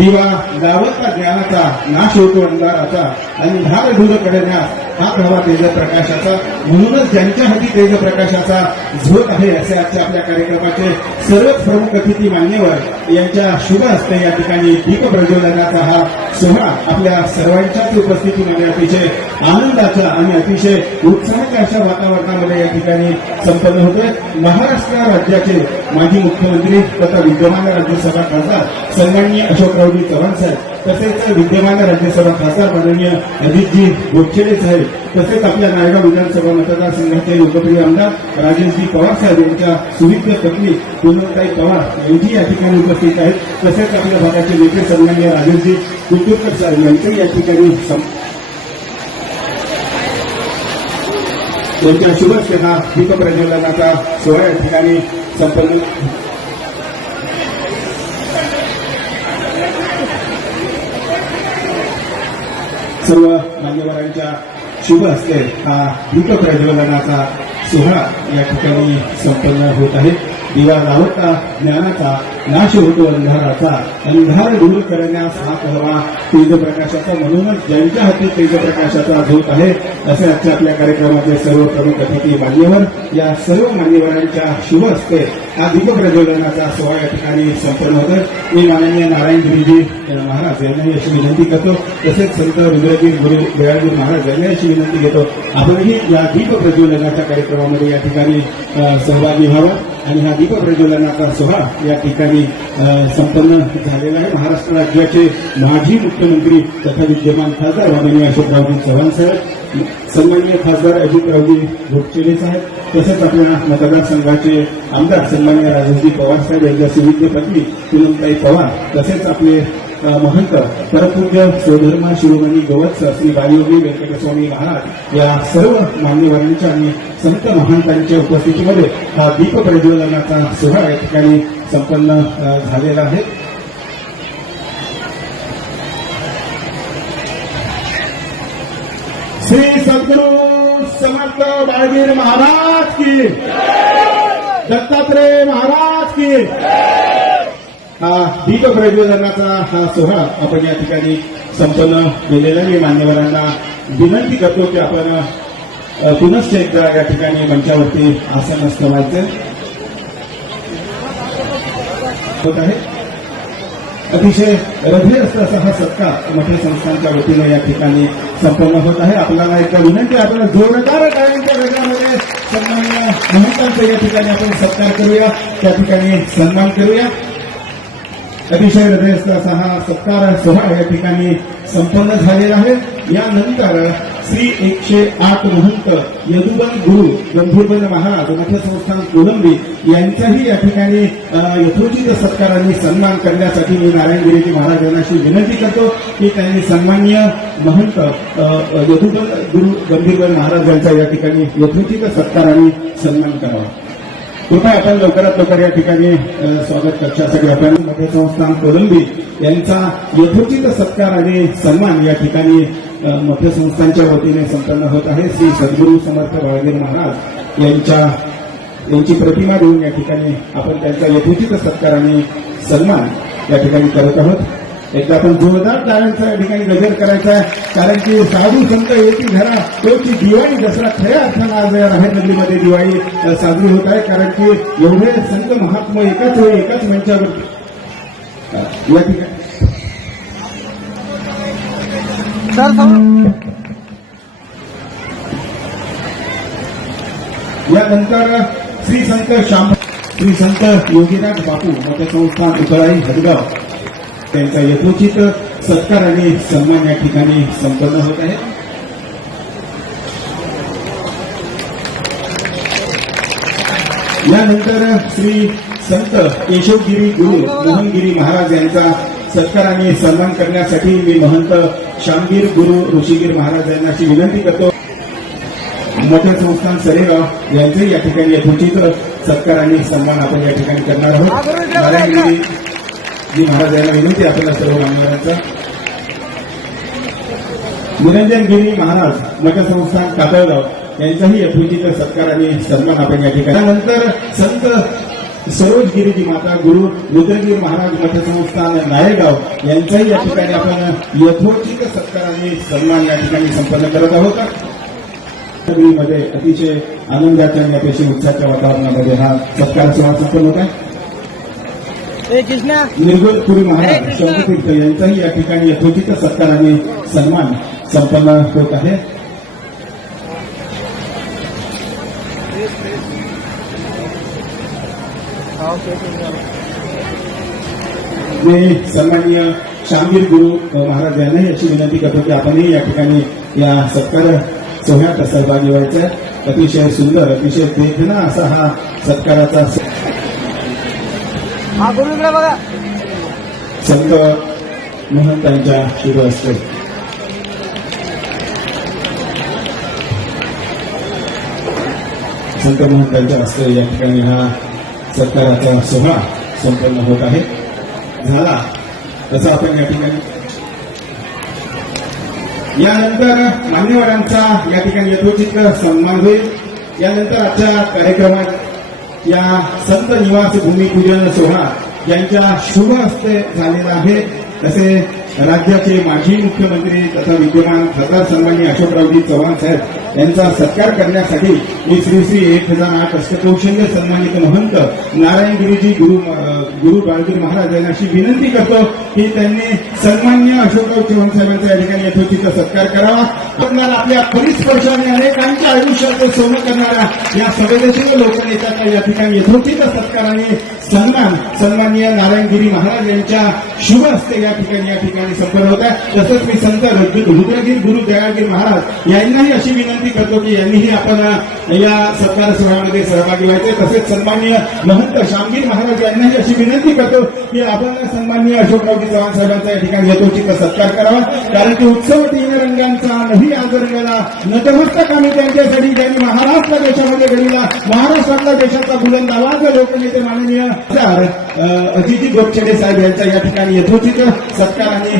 दिवा लावता ज्ञानाचा नाश होतो अंधाराचा आणि धार दूर करण्यास हा प्रभा तेज प्रकाशाचा म्हणूनच ज्यांच्या हाती तेज प्रकाशाचा झोत आहे असे आजच्या आपल्या कार्यक्रमाचे सर्वच प्रमुख अतिथी मान्यवर यांच्या शुभ हस्ते या ठिकाणी दीप प्रज्वलनाचा हा सोहळा आपल्या सर्वांच्याच उपस्थितीमध्ये अतिशय आनंदाच्या आणि अतिशय उत्साहाच्या अशा वातावरणामध्ये या ठिकाणी संपन्न होतोय। महाराष्ट्र राज्याचे माजी मुख्यमंत्री तथा विद्यमान राज्यसभा खासदार सन्माननीय अशोकरावजी चव्हाण साहेब तसेच विद्यमान राज्यसभा खासदार माननीय अजितजी गोपछेडे साहेब तसेच आपल्या नायगाव विधानसभा मतदारसंघाचे लोकप्रिय आमदार राजेशजी पवार साहेब यांच्या सुविद्य पत्नी पूनमताई पवार यांची या ठिकाणी उपस्थित आहेत। तसेच आपल्या भागाचे नेते सन्माननीय राजेशजी कुलकर्णी साहेब यांचे या ठिकाणी यांच्या शुभ हस्ते हा दीप प्रज्वलनाचा सोहळा या ठिकाणी संपन्न सर्व मान्यवरांच्या शुभ हस्ते हा दीप प्रज्वलनाचा सोहळा या ठिकाणी संपन्न होत आहे। दिवा लावता ज्ञानाचा नाश होतो अंधाराचा अंधार दूर करण्यास हा कहवा तेज प्रकाशाचा म्हणूनच ज्यांच्या हाती तेज प्रकाशाचा झोत आहे असे आजच्या आपल्या कार्यक्रमाचे सर्व प्रमुख अतिथी मान्यवर या सर्व मान्यवरांच्या शुभ हस्ते हा दीप प्रज्वलनाचा सोहळा या ठिकाणी संपन्न होतो। मी माननीय नारायण गुरुजी महाराज यांना अशी विनंती करतो तसेच संत रुद्रजी गुरु दयाळजी महाराज यांना अशी विनंती घेतो आपणही या दीप प्रज्वलनाच्या कार्यक्रमामध्ये या ठिकाणी सहभागी व्हावा आणि हा दीप प्रज्वलनाचा सोहळा या ठिकाणी संपन्न झालेला आहे। महाराष्ट्र राज्याचे माजी मुख्यमंत्री तथा विद्यमान खासदार माननीय अशोकरावजी चव्हाण साहेब सन्माननीय खासदार अजितरावजी गोपछेडे साहेब तसेच आपल्या मतदारसंघाचे आमदार सन्माननीय राजेशजी पवार साहेब यांच्या सुविद्य पत्नी पूनमताई पवार तसेच आपले महंत परपूज्य स्वधर्म शिरोमणी गवत्स श्री बालयोगी व्यंकटस्वामी महाराज या सर्व मान्यवरांच्या आणि संत महंतांच्या उपस्थितीमध्ये हा दीप प्रज्वलनाचा सोहळा या ठिकाणी संपन्न झालेला आहे। श्री सद्गुरु समर्थ बाळगीर महाराज की दत्तात्रेय महाराज की हा दीप प्रज्वलनाचा हा सोहळा आपण या ठिकाणी संपन्न केलेला आहे। मान्यवरांना विनंती करतो की आपण पुनश्च एकदा या ठिकाणी मंचावरती आसनस्थ व्हायचं होत आहे। अतिशय हृदय असा हा सत्कार मठ संस्थांच्या वतीने या ठिकाणी संपन्न होत आहे। आपल्याला एकदा विनंती आपल्याला जोरदार टाळ्यांच्या गजरामध्ये सन्माननीय महंतांचा या ठिकाणी आपण सत्कार करूया त्या ठिकाणी सन्मान करूया। अतिशय हृदयस्थ असा हा सत्कार सोहळा या ठिकाणी संपन्न झालेला आहे। यानंतर श्री 108 महंत यदुबन गुरु गंभीरबन महाराज मठ संस्थान कोलंबी यांचाही या ठिकाणी यथोचित सत्कार आणि सन्मान करण्यासाठी मी नारायण गिरीजी महाराज यांना विनंती करतो की त्यांनी सन्माननीय महंत यदुबन गुरु गंभीरबन महाराज यांचा या ठिकाणी यथोचित सत्कार आणि सन्मान करावा। कृपया आपण लवकरात लवकर या ठिकाणी स्वागत कक्षासाठी आपण मठ संस्थान कोलंबी यांचा यथोचित सत्कार आणि सन्मान या ठिकाणी मठ संस्थांच्या वतीने संपन्न होत आहे। श्री सद्गुरु समर्थ बाळगीर महाराज यांची प्रतिमा देऊन या ठिकाणी आपण त्यांचा यथोचित सत्कार आणि सन्मान या ठिकाणी करत आहोत। एकदा आपण जोरदार टाळ्यांचा या ठिकाणी गजर करायचा आहे कारण की साधू संत येती घरा तोची दिवाळी दसरा खऱ्या अर्थानं आज राहेरनगरीमध्ये दिवाळी साजरी होत आहे कारण की एवढे संत महात्मा एकाच वेळी एकाच मंचावरती या ठिकाणी यानंतर श्री संत योगीनाथ बापू मठ संस्थान उकळाई हदगाव त्यांचा यथोचित सत्कार आणि सन्मान या ठिकाणी संपन्न होत आहे। यानंतर श्री संत केशवगिरी गुरु मोहनगिरी महाराज यांचा सत्कार आणि सन्मान करण्यासाठी मी महंत श्यामगीर गुरु ऋषीगीर महाराज यांना विनंती करतो। मठ संस्थान सरेगाव यांचे या ठिकाणी यथोचित सत्कार आणि सन्मान आपण या ठिकाणी करणार आहोत। नारायण जी महाराज यांना विनंती आपल्याला सर्व मान्यवरांचा निरंजनगिरी महाराज मठ संस्थान कातळगाव यांचाही यथोचित सत्कार आणि सन्मान आपण या ठिकाणी। त्यानंतर संत सरोजगिरीजी माता गुरु रुद्रगिरी महाराज मठ संस्थान नायगाव यांचाही या ठिकाणी आपण यथोचित सत्काराने सन्मान या ठिकाणी संपन्न करत आहोत। मध्ये अतिशय आनंदाच्या आणि अपेक्षित उत्साहाच्या वातावरणामध्ये हा सत्कार सोहळा संपन्न होत आहे। निर्गुणपुरी महाराज शंकरतीर्थ यांचाही या ठिकाणी यथोचित सत्काराने सन्मान संपन्न होत आहे। मी सन्माननीय शामवीर गुरु महाराज यांनाही अशी विनंती करतो की आपणही या ठिकाणी या सत्कार सोहळ्यात सहभागी व्हायचं आहे। अतिशय सुंदर अतिशय देखणा असा हा सत्काराचा बघा संत महंतांच्या शुभ हस्ते संत महंतांच्या हस्ते या ठिकाणी हा सत्काराचा सोहळा संपन्न होत आहे। झाला तसं आपण या ठिकाणी यानंतर मान्यवरांचा या ठिकाणी यथोचित सन्मान होईल। यानंतर आजच्या कार्यक्रमात या संत निवास भूमिपूजन सोहळा यांच्या शुभ हस्ते झालेला आहे। तसे राज्याचे माजी मुख्यमंत्री तथा विद्यमान खासदार सन्माननीय अशोकरावजी चव्हाण साहेब यांचा सत्कार करण्यासाठी मी श्री श्री 1008 अष्टकौशल्य सन्मानित महंत नारायणगिरीजी गुरु बाळगिरी महाराज यांना अशी विनंती करतो की त्यांनी सन्माननीय अशोकराव चव्हाण साहेबांचा या ठिकाणी यथोचित सत्कार करावा। आपल्या परिस्पर्शाने अनेकांच्या आयुष्याचे सोनं करणाऱ्या या संवेदनशील लोकनेत्याचा या ठिकाणी यथोचित सत्काराने सन्माननीय नारायणगिरी महाराज यांच्या शुभ हस्ते या ठिकाणी संपन्न होत आहे। तसंच मी संत रुद्रगिरी गुरु दयाळगिरी महाराज यांनाही अशी विनंती करतो की यांनीही आपण या सत्कार सोहळ्यामध्ये सहभागी व्हायचे। तसेच सन्माननीय महंत शामगिरी महाराज यांनाही अशी विनंती करतो की आपण सन्माननीय अशोकरावजी चव्हाण साहेबांचा या ठिकाणी यथोचित सत्कार करावा। कारण की उत्सव तीन रंगांचा नवी आज रंगाला नतमस्तक आम्ही त्यांच्यासाठी ज्यांनी महाराष्ट्र देशामध्ये घडीला महाराष्ट्रातला देशाचा बुलंद आवाज लोकनेते माननीय अजितजी गोपछडे साहेब यांचा या ठिकाणी यथोचित सत्कार आणि